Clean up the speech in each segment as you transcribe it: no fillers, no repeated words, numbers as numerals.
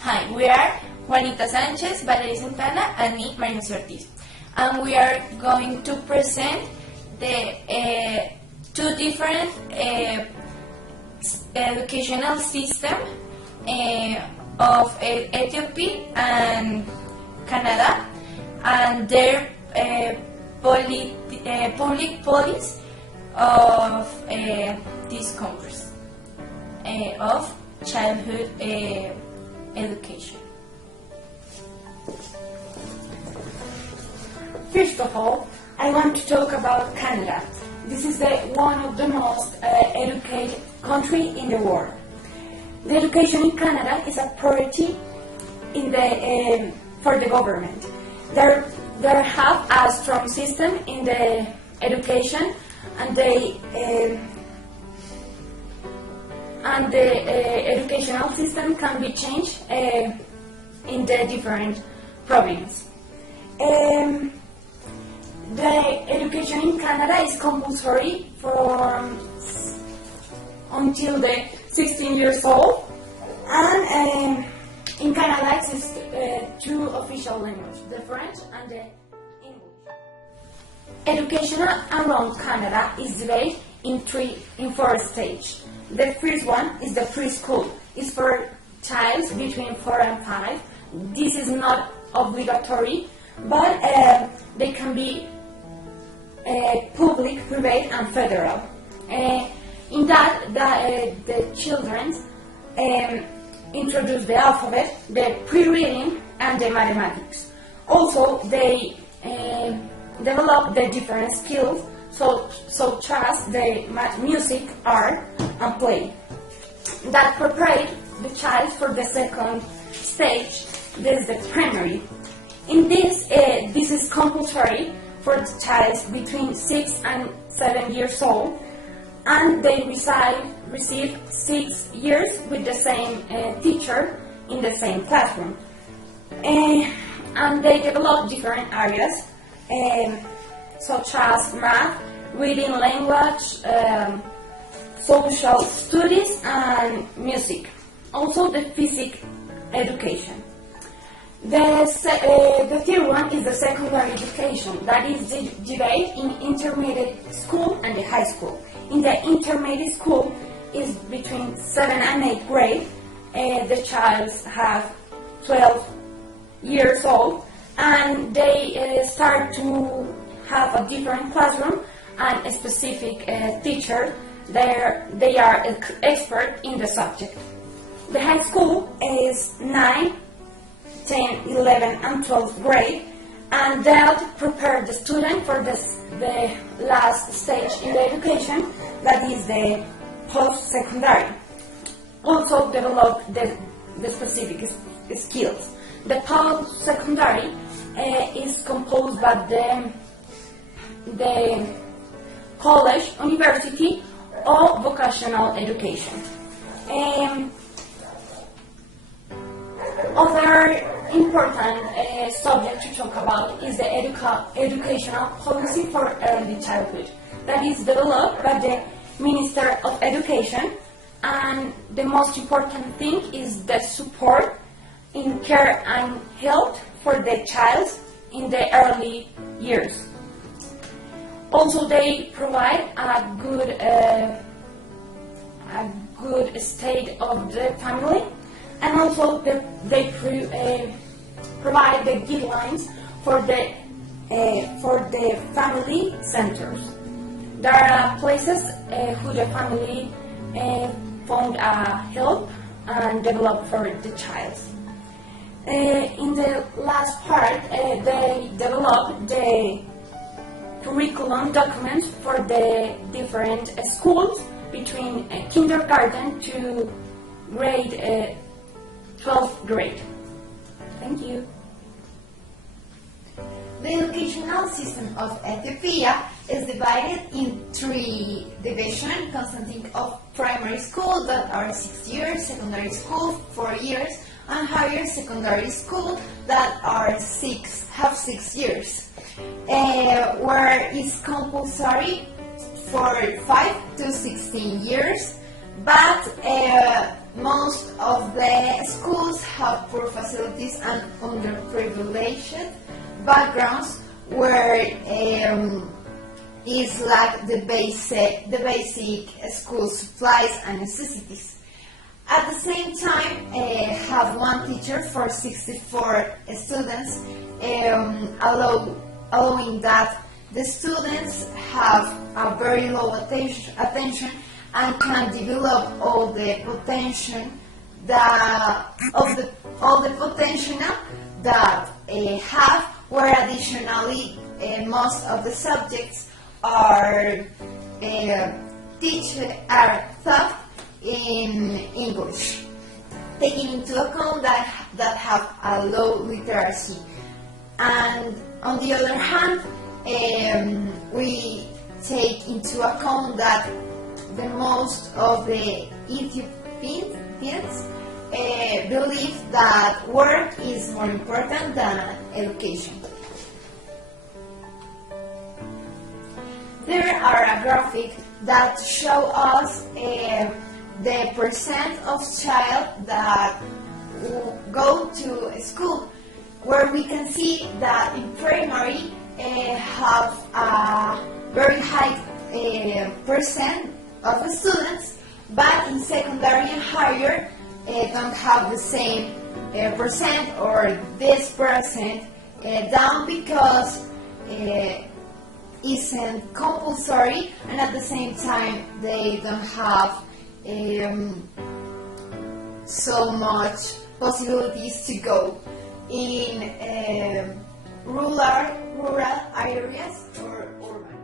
Hi, we are Juanita Sanchez, Valeria Santana, and me, Marinus Ortiz. And we are going to present the two different educational system of Ethiopia and Canada, and their public policy of these countries of childhood education. First of all, I want to talk about Canada. This is one of the most educated countries in the world. The education in Canada is a priority for the government. They have a strong system in the education, and the educational system can be changed in the different provinces. The education in Canada is compulsory until the 16 years old, and in Canada exists two official languages, the French and the English. Education around Canada is divided in four stages. The first one is the preschool. It's for children between 4 and 5. This is not obligatory, but they can be public, private, and federal. In that, the children introduce the alphabet, the pre-reading, and the mathematics. Also, they develop the different skills, such as the music, art, and play, that prepare the child for the second stage. This is the primary. In this, this is compulsory for the child between 6 and 7 years old, and they receive 6 years with the same teacher in the same classroom. And they develop different areas, such as math, reading language, social studies, and music. Also the physical education. The third one is the secondary education, that is divided in intermediate school and the high school. In the intermediate school is between 7 and 8th grade. The child have 12 years old, and they start to have a different classroom and a specific teacher. They are expert in the subject. The high school is 9, 10, 11, and 12th grade, and that prepare the student for the last stage in the education, that is the post-secondary. Also develop the specific skills. The post-secondary is composed by the college, university, or vocational education. Other important subject to talk about is the educational policy for early childhood, that is developed by the Minister of Education, and the most important thing is the support in care and health for the child in the early years. Also, they provide a good state of the family, and also they provide the guidelines for the family centers. There are places who the family found help and develop for the child. In the last part, they develop the curriculum documents for the different schools between kindergarten to grade 12th grade. Thank you. The educational system of Ethiopia is divided in 3 divisions, consisting of primary school that are 6 years, secondary school 4 years, and higher secondary school that are 6 years, where it's compulsory for 5 to 16 years, but most of the schools backgrounds where is like the basic school supplies and necessities. At the same time, have one teacher for 64 students, allowing that the students have a very low attention and can develop all the potential that have, where additionally most of the subjects are taught in English, taking into account that have a low literacy. And on the other hand, we take into account that the most of the Ethiopians believe that work is more important than education. There are a graphic that show us the percent of child that go to school, where we can see that in primary have a very high percent of the students, but in secondary and higher don't have the same percent, or this percent down, because isn't compulsory, and at the same time they don't have so much possibilities to go in rural areas or urban.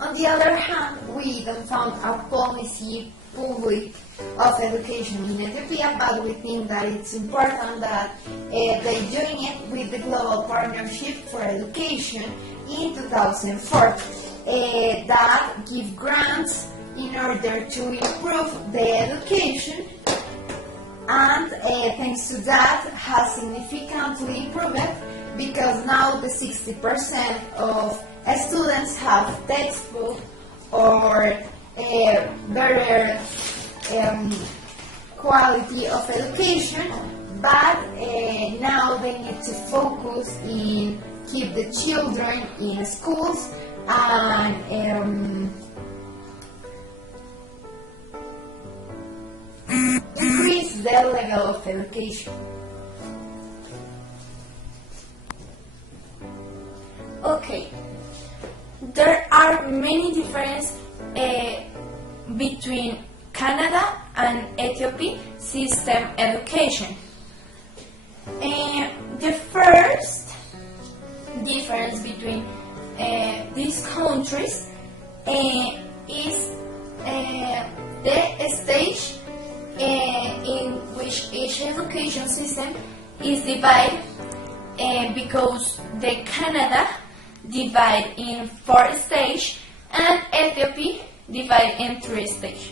On the other hand, we don't found a policy public of education in Ethiopia, but we think that it's important that they join it with the Global Partnership for Education in 2004 that give grants in order to improve the education, and thanks to that has significantly improved, because now the 60% of students have textbook or better quality of education, but now they need to focus in keep the children in schools and increase the level of education. Okay, there are many differences between Canada and Ethiopia system education. The first difference between these countries is the stage in which each education system is divided, because the Canada divide in 4 stages and Ethiopia divide in 3 stages.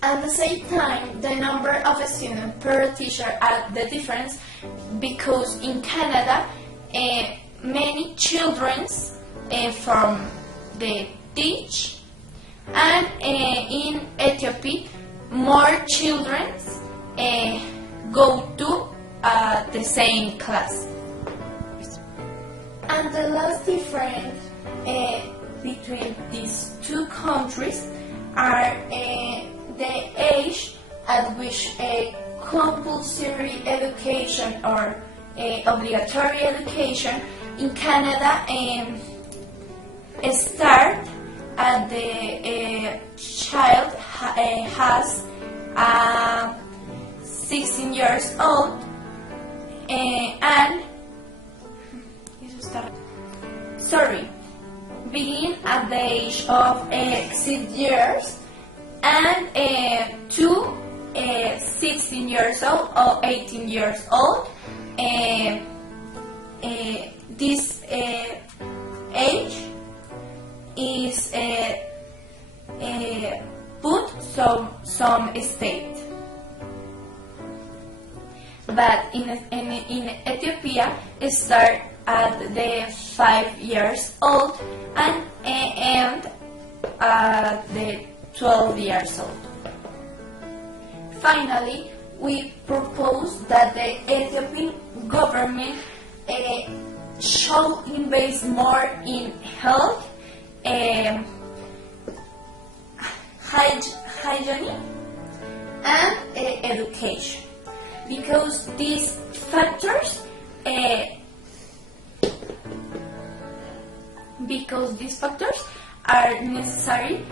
At the same time, the number of students per teacher are the difference, because in Canada many children from the teach, and in Ethiopia more children go to the same class. And the last difference between these two countries are the age at which a compulsory education or obligatory education in Canada start at the child has 16 years old, and begin at the age of 6 years, and to 16 years old or 18 years old. This age is put some state. But in Ethiopia, it start at the 5 years old and end at the 12 years old. Finally, we propose that the Ethiopian government should invest more in health, hygiene, and education, because these factors are necessary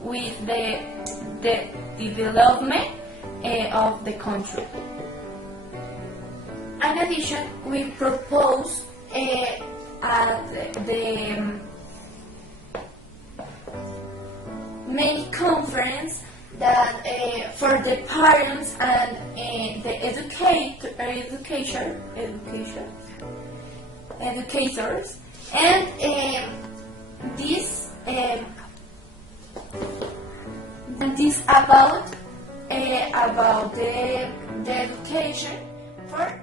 with the development of the country. In addition, we propose at the main conference that for the parents and the educators, and this about the education for